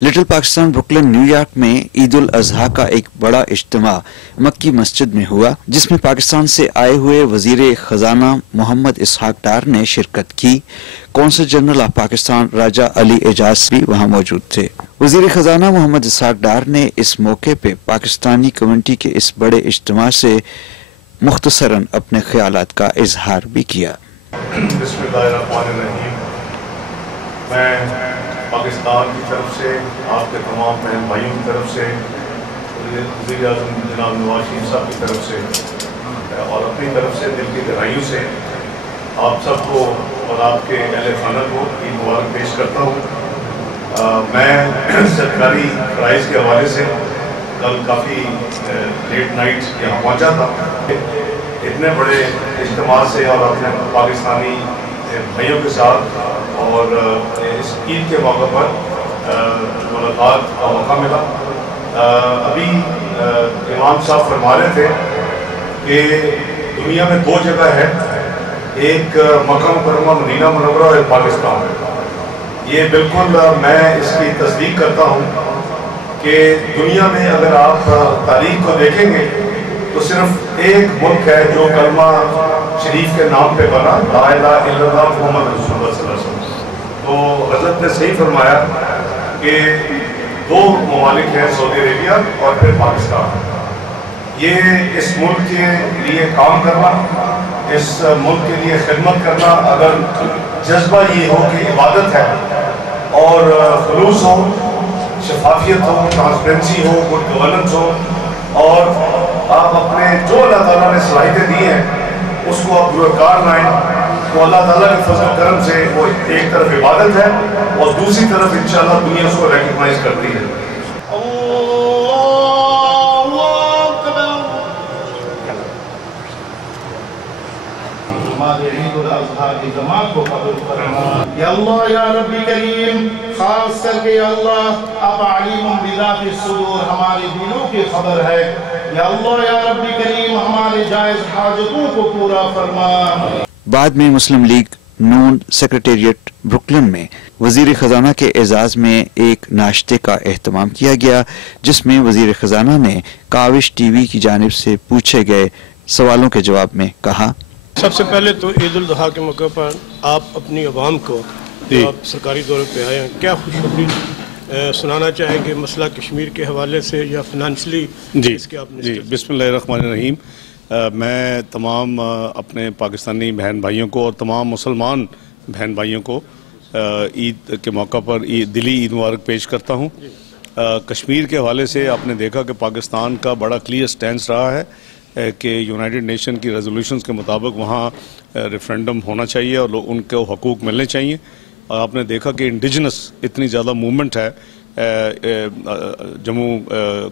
Little Pakistan Brooklyn New York में ईद उल अजहा का एक बड़ा इज्तिमा मक्की मस्जिद में हुआ, जिसमें पाकिस्तान से आए हुए वजीर खजाना मोहम्मद इसहाक डार ने शिरकत की। Consul general of Pakistan Raja Ali Ejaz भी वहां मौजूद थे। वजीर खजाना मोहम्मद इसहाक डार ने इस मौके पे पाकिस्तानी कम्युनिटी के इस बड़े इज्तिमा से मुख्तसरन अपने ख्यालात का इजहार भी किया। मैं पाकिस्तान की तरफ से, आपके तमाम बहन भाइयों की तरफ से, वज़ीर आज़म जनाब नवाज शरीफ साहब की तरफ से और अपनी तरफ से दिल की गहराइयों से आप सबको और आपके अहले खाना को ईद मुबारक पेश करता हूँ। मैं सरकारी फ़राइज़ के हवाले से कल काफ़ी लेट नाइट यहाँ पहुँचा था। इतने बड़े इज्तिमा से और अपने पाकिस्तानी भाइयों के साथ और इस ईद के मौके पर मुलाकात का मौका मिला। अभी इमाम साहब फरमा रहे थे कि दुनिया में दो जगह है, एक मक्का मुकर्रमा मदीना मुनव्वरा और पाकिस्तान। ये बिल्कुल मैं इसकी तस्दीक करता हूँ कि दुनिया में अगर आप तारीख को देखेंगे तो सिर्फ एक मुल्क है जो कलमा शरीफ के नाम पे बना, ला इलाहा इल्लल्लाह मुहम्मद रसूलुल्लाह सल्लल्लाहु अलैहि वसल्लम। तो हज़रत ने सही फरमाया कि दो ममालिक हैं, सऊदी अरेबिया और फिर पाकिस्तान। ये इस मुल्क के लिए काम करना, इस मुल्क के लिए खिदमत करना, अगर जज्बा ये हो कि इबादत है और खुलूस हो, शफाफियत हो, ट्रांसपेरेंसी हो, गुड गवर्नेंस हो और आप अपने जो अल्लाह ताला ने सलाहियतें दी हैं उसको आप कार लाएँ, तो अल्लाह ताला के फजल करम से वो एक तरफ इबादत है और दूसरी तरफ इंशाअल्लाह दुनिया उसको रिकग्नाइज करती है। हमारे ईद उल अज़हा की जमात को कबूल फरमा या अल्लाह या रब्बी करीम। खास करके अल्लाह आप अलीमुम बिज़ाति सुदूर, हमारे दिलों की खबर है या अल्लाह या रब्बी करीम, हमारे जायज़ हाजतों को पूरा फरमा। बाद में मुस्लिम लीग नून सेक्रेटेरिएट ब्रुकलिन में वजीर खजाना के एजाज में एक नाश्ते का एहतमाम किया गया, जिसमें वजीर खजाना ने काविश टीवी की जानिब से पूछे गए सवालों के जवाब में कहा, सबसे पहले तो ईद उल अज़हा के मौके पर आप अपनी अवाम को आप सरकारी दौरे पे आए हैं, क्या खुशखबरी सुनाना चाहेंगे मसला कश्मीर के हवाले से या फाइनेंशली? जी बिस्मिल्लाहिर्रहमानिर्रहीम। मैं तमाम अपने पाकिस्तानी बहन भाइयों को और तमाम मुसलमान बहन भाइयों को ईद के मौका पर दिली ईद मुबारक पेश करता हूँ। कश्मीर के हवाले से आपने देखा कि पाकिस्तान का बड़ा क्लियर स्टैंड रहा है कि यूनाइटेड नेशन की रेजोल्यूशंस के मुताबिक वहाँ रेफरेंडम होना चाहिए और उनको हकूक़ मिलने चाहिए। और आपने देखा कि इंडिजिनस इतनी ज़्यादा मूवमेंट है जम्मू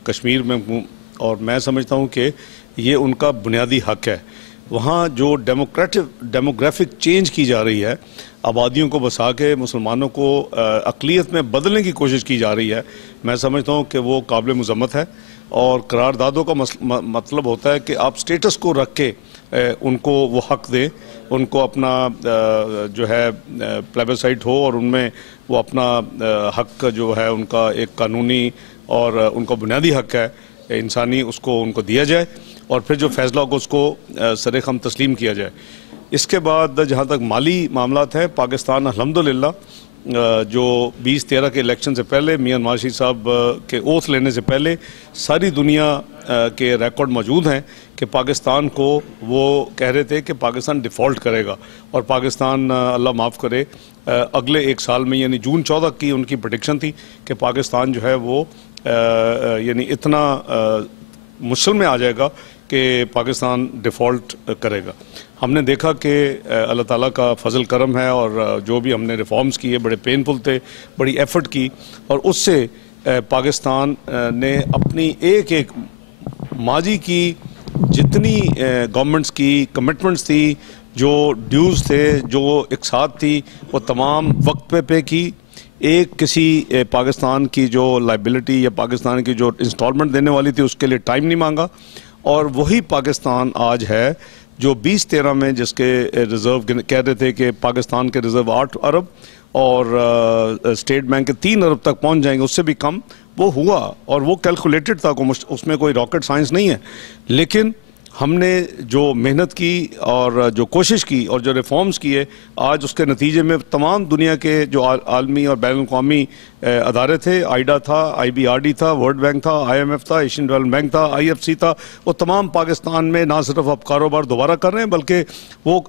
कश्मीर में, और मैं समझता हूँ कि ये उनका बुनियादी हक है। वहाँ जो डेमोग्राफिक चेंज की जा रही है, आबादियों को बसा के मुसलमानों को अक़लियत में बदलने की कोशिश की जा रही है, मैं समझता हूँ कि वो काबिल मज़म्मत है। और करारदादों का मतलब होता है कि आप स्टेटस को रख के उनको वो हक दें, उनको अपना जो है प्लेबसाइट हो और उनमें वो अपना हक जो है उनका एक कानूनी और उनका बुनियादी हक है इंसानी, उसको उनको दिया जाए और फिर जो फैसला होगा उसको सरेखम तस्लीम किया जाए। इसके बाद जहाँ तक माली मामलात हैं, पाकिस्तान अल्हम्दुलिल्लाह जो 2013 के इलेक्शन से पहले मियां नवाज शरीफ साहब के ओथ लेने से पहले सारी दुनिया के रिकॉर्ड मौजूद हैं कि पाकिस्तान को वो कह रहे थे कि पाकिस्तान डिफ़ॉल्ट करेगा और पाकिस्तान अल्लाह माफ़ करे अगले एक साल में यानी जून 14 की उनकी प्रेडिक्शन थी कि पाकिस्तान जो है वो यानी इतना मुश्किल में आ जाएगा कि पाकिस्तान डिफ़ॉल्ट करेगा। हमने देखा कि अल्लाह ताला का फजल करम है और जो भी हमने रिफॉर्म्स किए बड़े पेनफुल थे, बड़ी एफ़र्ट की और उससे पाकिस्तान ने अपनी एक एक माजी की जितनी गवर्नमेंट्स की कमिटमेंट्स थी, जो ड्यूज़ थे, जो इक़साद थी, वो तमाम वक्त पे की। एक किसी पाकिस्तान की जो लाइबिलिटी या पाकिस्तान की जो इंस्टॉलमेंट देने वाली थी उसके लिए टाइम नहीं मांगा, और वही पाकिस्तान आज है जो 2013 में जिसके रिज़र्व कह रहे थे कि पाकिस्तान के रिज़र्व 8 अरब और स्टेट बैंक के 3 अरब तक पहुंच जाएंगे, उससे भी कम वो हुआ, और वो कैलकुलेटेड था, उसमें कोई रॉकेट साइंस नहीं है। लेकिन हमने जो मेहनत की और जो कोशिश की और जो रिफॉर्म्स किए, आज उसके नतीजे में तमाम दुनिया के जो आलमी और बैनुल अक़वामी अदारे थे, आइडा था, IBRD था, वर्ल्ड बैंक था, IMF था, एशियन डेवलपमेंट बैंक था, IFC था, वो तमाम पाकिस्तान में ना सिर्फ अब कारोबार दोबारा कर रहे हैं, बल्कि वो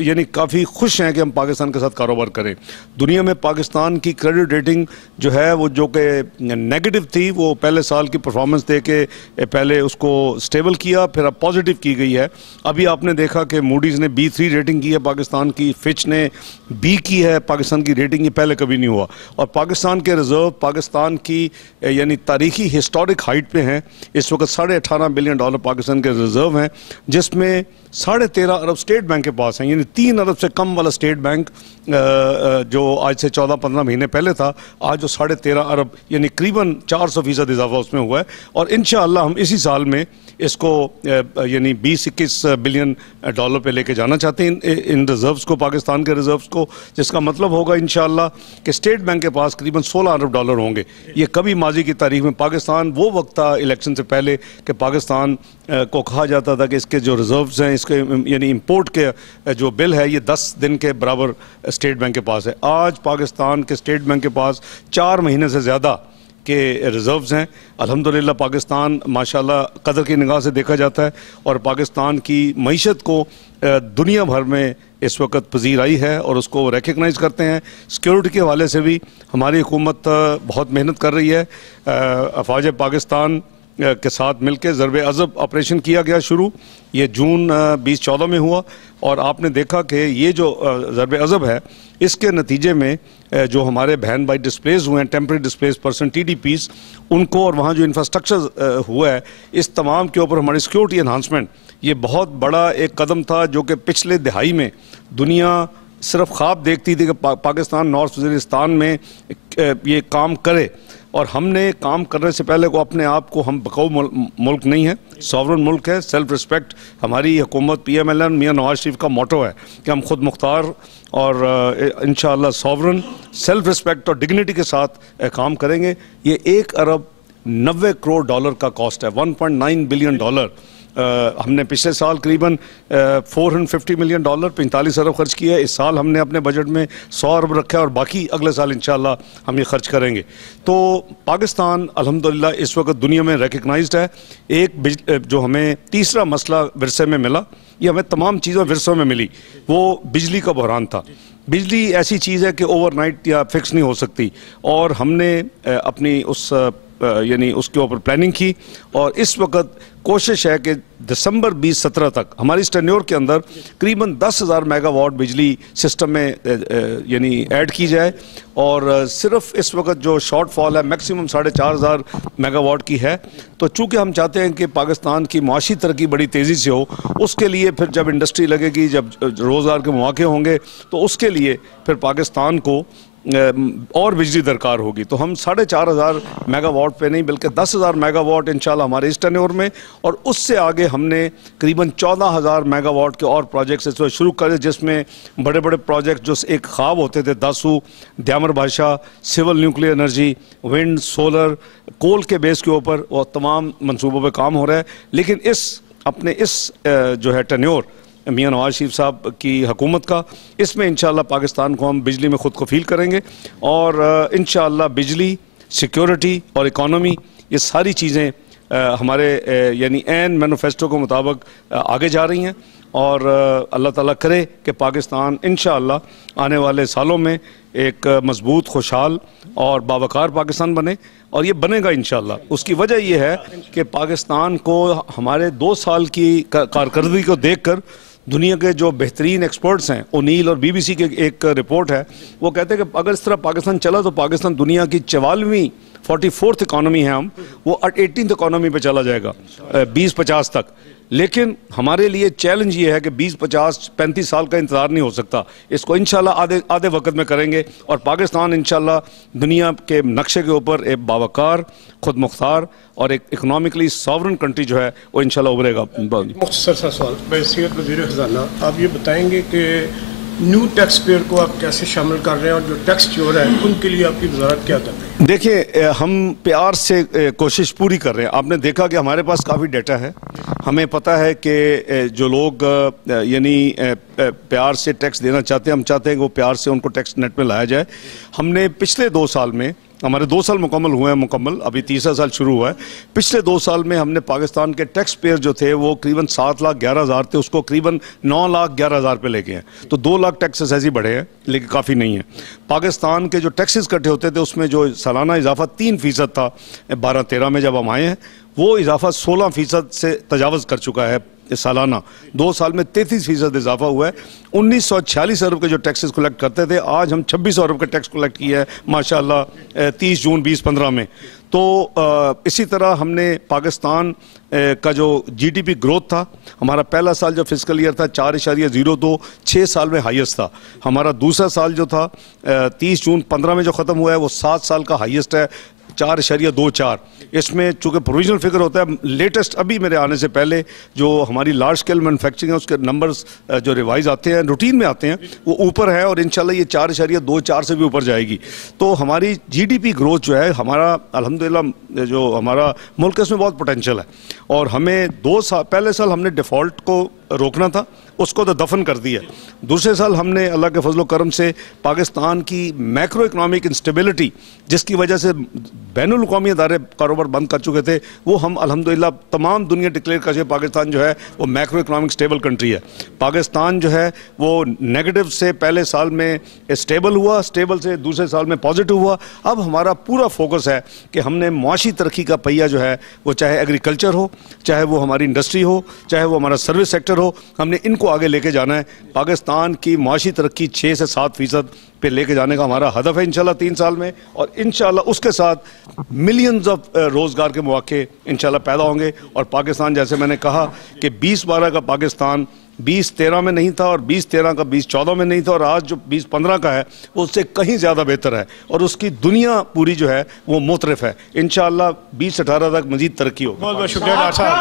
यानी काफ़ी खुश हैं कि हम पाकिस्तान के साथ कारोबार करें। दुनिया में पाकिस्तान की क्रेडिट रेटिंग जो है वो जो कि नेगेटिव थी, वो पहले साल की परफॉर्मेंस दे के पहले उसको स्टेबल किया, फिर अब पॉजिटिव की गई है। अभी आपने देखा कि मूडीज़ ने B3 रेटिंग की है पाकिस्तान की, फिच ने B की है पाकिस्तान की रेटिंग, ये पहले कभी नहीं हुआ। और पाकिस्तान के रिजर्व पाकिस्तान की यानी तारीखी हिस्टोरिक हाइट पे हैं। इस वक्त $18.5 बिलियन पाकिस्तान के रिजर्व हैं, जिसमें 13.5 अरब स्टेट बैंक के पास हैं, यानी 3 अरब से कम वाला स्टेट बैंक जो आज से 14-15 महीने पहले था, आज जो 13.5 अरब यानी करीबन 400% इजाफा उसमें हुआ है। और इंशाअल्लाह हम इसी साल में इसको यानी 20-21 बिलियन डॉलर पे लेके जाना चाहते हैं इन रिजर्व्स को, पाकिस्तान के रिजर्व्स को, जिसका मतलब होगा इंशाअल्लाह कि स्टेट बैंक के पास करीबन $16 अरब होंगे। ये कभी माजी की तारीख में पाकिस्तान, वो वक्त था इलेक्शन से पहले कि पाकिस्तान को कहा जाता था कि इसके जो रिजर्व्स हैं, इसके यानी इंपोर्ट के जो बिल है, ये 10 दिन के बराबर स्टेट बैंक के पास है। आज पाकिस्तान के स्टेट बैंक के पास 4 महीने से ज़्यादा के रिजर्व्स हैं। अल्हम्दुलिल्लाह पाकिस्तान माशाल्लाह कदर की निगाह से देखा जाता है, और पाकिस्तान की मईशत को दुनिया भर में इस वक्त पजीर आई है और उसको रिकग्नाइज़ करते हैं। सिक्योरिटी के हवाले से भी हमारी हुकूमत बहुत मेहनत कर रही है। अफवाज पाकिस्तान के साथ मिलकर ज़रबे अज़ब ऑपरेशन किया गया शुरू, ये जून 2014 में हुआ, और आपने देखा कि ये जो ज़रबे अज़ब है, इसके नतीजे में जो हमारे बहन भाई डिस्प्लेस हुए हैं, टेम्परेरी डिस्प्लेस पर्सन TDPs, उनको, और वहाँ जो इंफ्रास्ट्रक्चर हुआ है, इस तमाम के ऊपर हमारी सिक्योरिटी एनहांसमेंट, ये बहुत बड़ा एक कदम था जो कि पिछले दिहाई में दुनिया सिर्फ ख्वाब देखती थी कि पाकिस्तान नॉर्थ वज़ीरिस्तान में ये काम करे, और हमने काम करने से पहले को अपने आप को, हम बकाऊ मुल्क नहीं है, सॉवरन मुल्क है, सेल्फ रिस्पेक्ट हमारी हुकूमत PMLN मियां नवाज शरीफ का मोटो है कि हम खुद मुख्तार और इंशाअल्लाह सॉवरन, सेल्फ रिस्पेक्ट और डिग्निटी के साथ काम करेंगे। ये $1 अरब 90 करोड़ का कॉस्ट है, $1.9 बिलियन। हमने पिछले साल करीबन $450 मिलियन 45 अरब खर्च किया है। इस साल हमने अपने बजट में 100 अरब रखा है, और बाकी अगले साल इंशाअल्लाह हम ये खर्च करेंगे। तो पाकिस्तान अल्हम्दुलिल्लाह इस वक्त दुनिया में रिकग्नाइज्ड है। एक जो हमें तीसरा मसला विरसे में मिला, ये हमें तमाम चीज़ों विरसों में मिली, वो बिजली का बहरान था। बिजली ऐसी चीज़ है कि ओवरनाइट या फिक्स नहीं हो सकती, और हमने अपनी उस यानी उसके ऊपर प्लानिंग की, और इस वक्त कोशिश है कि दिसंबर 2017 तक हमारी इस टेन्योर के अंदर करीबन 10,000 मेगावाट बिजली सिस्टम में यानी ऐड की जाए। और सिर्फ इस वक्त जो शॉर्टफॉल है मैक्सिमम 4,500 मेगावाट की है। तो चूँकि हम चाहते हैं कि पाकिस्तान की माशी तरक्की बड़ी तेज़ी से हो, उसके लिए फिर जब इंडस्ट्री लगेगी, जब रोज़गार के मौके होंगे, तो उसके लिए फिर पाकिस्तान को और बिजली दरकार होगी। तो हम 4,500 मेगावाट पे नहीं बल्कि 10,000 मेगावाट इंशाल्लाह हमारे इस टेन्योर में, और उससे आगे हमने करीबन 14,000 मेगावाट के और प्रोजेक्ट्स इस वक्त शुरू करे, जिसमें बड़े बड़े प्रोजेक्ट जो एक ख्वाब होते थे, Dasu, Diamer Bhasha, civil nuclear energy, wind, solar, coal के बेस के ऊपर वो तमाम मंसूबों पर काम हो रहा है। लेकिन इस जो है टेन्योर मियां नवाज शरीफ साहब की हुकूमत का, इसमें इंशाअल्लाह पाकिस्तान को हम बिजली में ख़ुद को फील करेंगे, और इंशाअल्लाह बिजली, सिक्योरिटी और इकॉनमी, ये सारी चीज़ें हमारे यानी एन मैनिफेस्टो के मुताबिक आगे जा रही हैं। और अल्लाह ताला करे कि पाकिस्तान इंशाअल्लाह आने वाले सालों में एक मजबूत, खुशहाल और बावकार पाकिस्तान बने, और ये बनेगा इंशाअल्लाह। उसकी वजह यह है कि पाकिस्तान को हमारे 2 साल की कारकर्दगी को देखकर दुनिया के जो बेहतरीन एक्सपर्ट्स हैं, ओनील और BBC के एक रिपोर्ट है, वो कहते हैं कि अगर इस तरह पाकिस्तान चला तो पाकिस्तान दुनिया की 44वीं 44th इकॉनमी है, हम वो 18th इकॉनमी पे चला जाएगा 2050 तक। लेकिन हमारे लिए चैलेंज ये है कि 20, 50, 35 साल का इंतज़ार नहीं हो सकता। इसको इंशाल्लाह आधे वक्त में करेंगे, और पाकिस्तान इंशाल्लाह दुनिया के नक्शे के ऊपर एक बावकार, खुद मुख्तार और एक इकनॉमिकली सॉवरन कंट्री जो है वो इंशाल्लाह उभरेगा। मुख्तसर सा सवाल, हैसियत वज़ीर ख़ज़ाना, आप ये बताएंगे कि न्यू टैक्स पेयर को आप कैसे शामिल कर रहे हैं और जो टैक्स चोर है उनके लिए आपकी वजारत क्या कर रही है? देखिए, हम प्यार से कोशिश पूरी कर रहे हैं। आपने देखा कि हमारे पास काफ़ी डेटा है। हमें पता है कि जो लोग यानी प्यार से टैक्स देना चाहते हैं, हम चाहते हैं कि वो प्यार से उनको टैक्स नेट में लाया जाए। हमने पिछले 2 साल में, हमारे 2 साल मुकम्मल हुए हैं, अभी तीसरा साल शुरू हुआ है। पिछले 2 साल में हमने पाकिस्तान के टैक्स पेयर जो थे वो करीबन 7,11,000 थे, उसको करीबन 9,11,000 पे लेके हैं। तो 2 लाख टैक्सेस ऐसे बढ़े हैं, लेकिन काफ़ी नहीं है। पाकिस्तान के जो टैक्सेस इकट्ठे होते थे उसमें जो सालाना इजाफा 3% था 12-13 में जब हम आए हैं, वो इजाफा 16% से तजावज़ कर चुका है सालाना। 2 साल में 33% इजाफा हुआ है। 1946 अरब के जो टैक्सेस कलेक्ट करते थे, आज हम 2600 अरब का टैक्स कलेक्ट किया है माशाल्लाह 30 जून 2015 में। तो इसी तरह हमने पाकिस्तान का जो जीडीपी ग्रोथ था, हमारा पहला साल जो फिस्कल ईयर था 4.02, 6 साल में हाईएस्ट था। हमारा दूसरा साल जो था 30 जून 15 में जो ख़त्म हुआ है वो 7 साल का हाईएस्ट है, 4.24। इसमें चूँकि प्रोविजनल फिगर होता है, लेटेस्ट अभी मेरे आने से पहले जो हमारी लार्ज स्केल मैन्युफैक्चरिंग है उसके नंबर्स जो रिवाइज आते हैं, रूटीन में आते हैं, वो ऊपर है और इंशाल्लाह ये 4.24 से भी ऊपर जाएगी। तो हमारी जीडीपी ग्रोथ जो है, हमारा अल्हम्दुलिल्लाह जो हमारा मुल्क है उसमें बहुत पोटेंशियल है। और हमें 2 साल पहले साल हमने डिफ़ॉल्ट को रोकना था, उसको तो दफन कर दिया। दूसरे साल हमने अल्लाह के फजल करम से पाकिस्तान की मैक्रो इकनॉमिक इंस्टेबिलिटी, जिसकी वजह से बैनुल अक़वामी अदारे कारोबार बंद कर चुके थे, वो हम अल्हम्दुलिल्लाह तमाम दुनिया डिक्लेयर कर, पाकिस्तान जो है वो मैक्रो इकनॉमिक स्टेबल कंट्री है। पाकिस्तान जो है वो नेगेटिव से पहले साल में स्टेबल हुआ, स्टेबल से दूसरे साल में पॉजिटिव हुआ। अब हमारा पूरा फोकस है कि हमने मुआशी तरक्की का पहिया जो है वो चाहे एग्रीकल्चर हो, चाहे वो हमारी इंडस्ट्री हो, चाहे वो हमारा सर्विस सेक्टर हो, हमने इनको आगे लेके जाना है। पाकिस्तान की मुआशी तरक्की 6 से 7% पे लेके जाने का हमारा हदफ है इंशाल्लाह 3 साल में। और इंशाल्लाह उसके साथ मिलियंस ऑफ रोज़गार के मौके इंशाल्लाह पैदा होंगे। और पाकिस्तान, जैसे मैंने कहा कि 2012 का पाकिस्तान 2013 में नहीं था और 2013 का 2014 में नहीं था, और आज जो 2015 का है वो उससे कहीं ज़्यादा बेहतर है और उसकी दुनिया पूरी जो है वो मुतरफ है। इंशाल्लाह 2018 तक मज़ीद तरक्की होगी। बहुत बहुत शुक्रिया डॉक्टर साहब।